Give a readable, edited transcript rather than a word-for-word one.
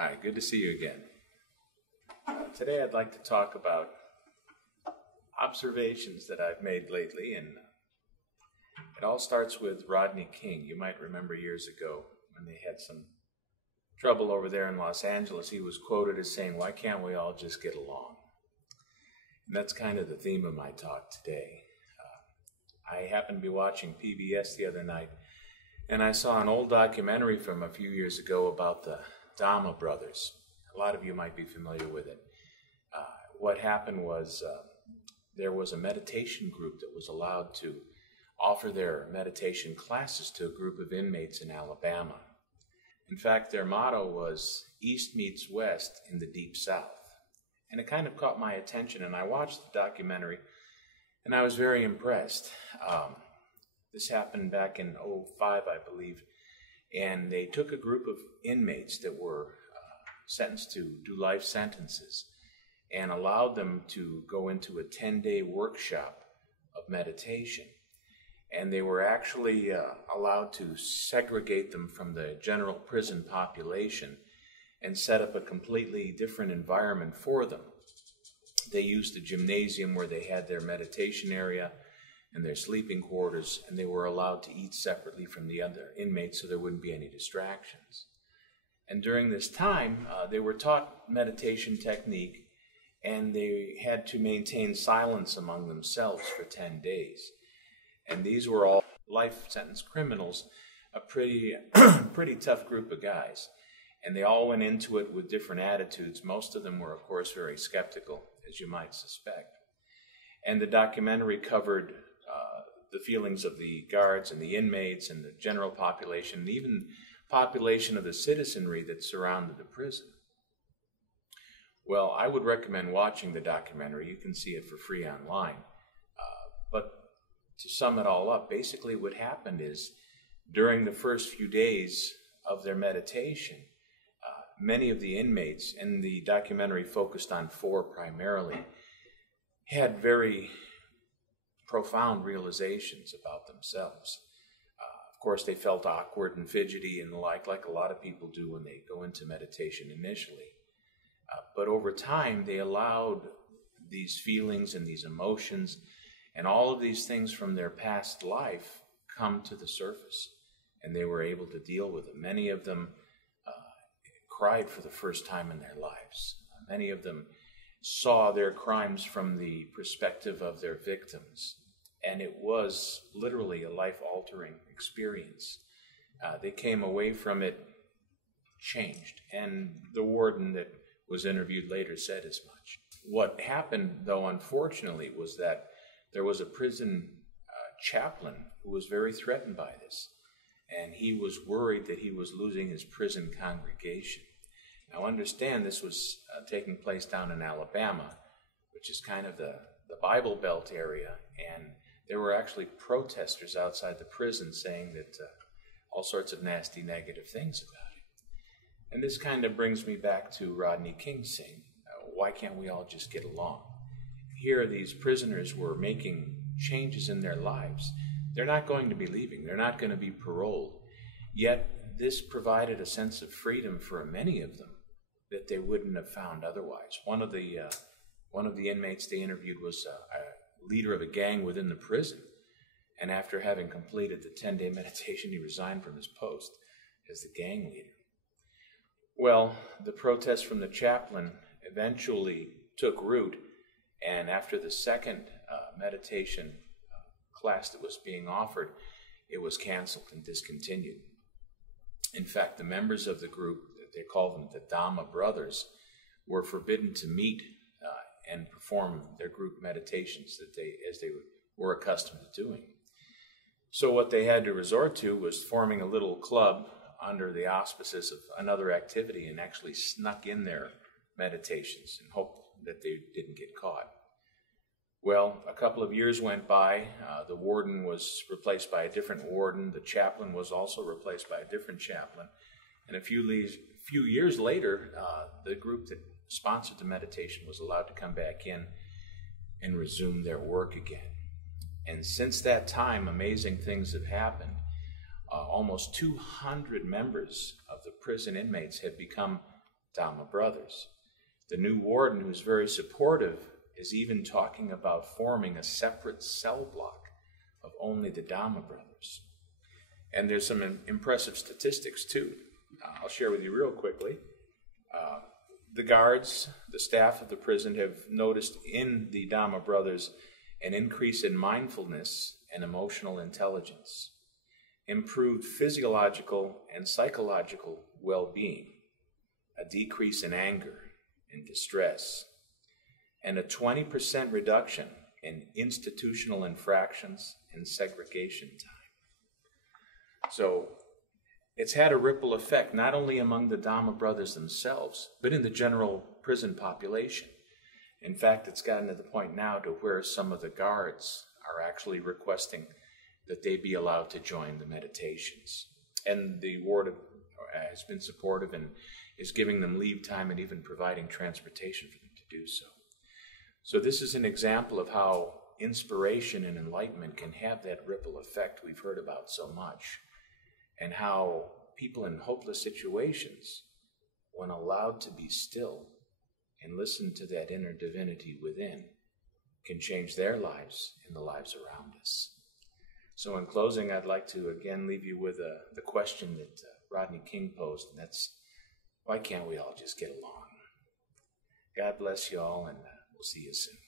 Hi, good to see you again. Today I'd like to talk about observations that I've made lately, and it all starts with Rodney King. You might remember years ago when they had some trouble over there in Los Angeles, he was quoted as saying, "Why can't we all just get along?" And that's kind of the theme of my talk today. I happened to be watching PBS the other night, and I saw an old documentary from a few years ago about the Doma Brothers. A lot of you might be familiar with it. What happened was there was a meditation group that was allowed to offer their meditation classes to a group of inmates in Alabama. In fact, their motto was East meets West in the Deep South. And it kind of caught my attention, and I watched the documentary, and I was very impressed. This happened back in '05, I believe, and they took a group of inmates that were sentenced to do life sentences and allowed them to go into a 10-day workshop of meditation. And they were actually allowed to segregate them from the general prison population and set up a completely different environment for them. They used the gymnasium where they had their meditation area and their sleeping quarters, and they were allowed to eat separately from the other inmates so there wouldn't be any distractions. And during this time, they were taught meditation technique, and they had to maintain silence among themselves for 10 days. And these were all life sentence criminals, a pretty tough group of guys. And they all went into it with different attitudes. Most of them were, of course, very skeptical, as you might suspect. And the documentary covered the feelings of the guards and the inmates and the general population, and even population of the citizenry that surrounded the prison. Well, I would recommend watching the documentary. You can see it for free online. But to sum it all up, basically what happened is during the first few days of their meditation, many of the inmates, and the documentary focused on 4 primarily, had very profound realizations about themselves. Of course, they felt awkward and fidgety and like a lot of people do when they go into meditation initially. But over time, they allowed these feelings and these emotions and all of these things from their past life come to the surface, and they were able to deal with them. Many of them cried for the first time in their lives. Many of them saw their crimes from the perspective of their victims, and it was literally a life-altering experience. They came away from it changed, and the warden that was interviewed later said as much. What happened, though, unfortunately, was that there was a prison chaplain who was very threatened by this, and he was worried that he was losing his prison congregation. Now, understand this was taking place down in Alabama, which is kind of the Bible Belt area, and there were actually protesters outside the prison saying that all sorts of nasty, negative things about it. And this kind of brings me back to Rodney King saying, why can't we all just get along? Here, these prisoners were making changes in their lives. They're not going to be leaving. They're not going to be paroled. Yet, this provided a sense of freedom for many of them that they wouldn't have found otherwise. One of the inmates they interviewed was a leader of a gang within the prison, and after having completed the 10-day meditation, he resigned from his post as the gang leader. Well, the protest from the chaplain eventually took root, and after the second meditation class that was being offered, it was canceled and discontinued. In fact, the members of the group, they called them the Doma Brothers, were forbidden to meet and perform their group meditations as they were accustomed to doing. So what they had to resort to was forming a little club under the auspices of another activity, and actually snuck in their meditations and hoped that they didn't get caught. Well, a couple of years went by. The warden was replaced by a different warden. The chaplain was also replaced by a different chaplain. And a few years later, the group that sponsored the meditation was allowed to come back in and resume their work again. And since that time, amazing things have happened. Almost 200 members of the prison inmates have become Doma Brothers. The new warden, who's very supportive, is even talking about forming a separate cell block of only the Doma Brothers. And there's some impressive statistics, too. I'll share with you real quickly. The guards, the staff of the prison, have noticed in the Doma Brothers an increase in mindfulness and emotional intelligence, improved physiological and psychological well-being, a decrease in anger and distress, and a 20% reduction in institutional infractions and segregation time. So it's had a ripple effect not only among the Doma Brothers themselves, but in the general prison population. In fact, it's gotten to the point now to where some of the guards are actually requesting that they be allowed to join the meditations. And the ward has been supportive and is giving them leave time and even providing transportation for them to do so. So this is an example of how inspiration and enlightenment can have that ripple effect we've heard about so much, and how people in hopeless situations, when allowed to be still and listen to that inner divinity within, can change their lives and the lives around us. So in closing, I'd like to again leave you with the question that Rodney King posed, and that's, why can't we all just get along? God bless you all, and we'll see you soon.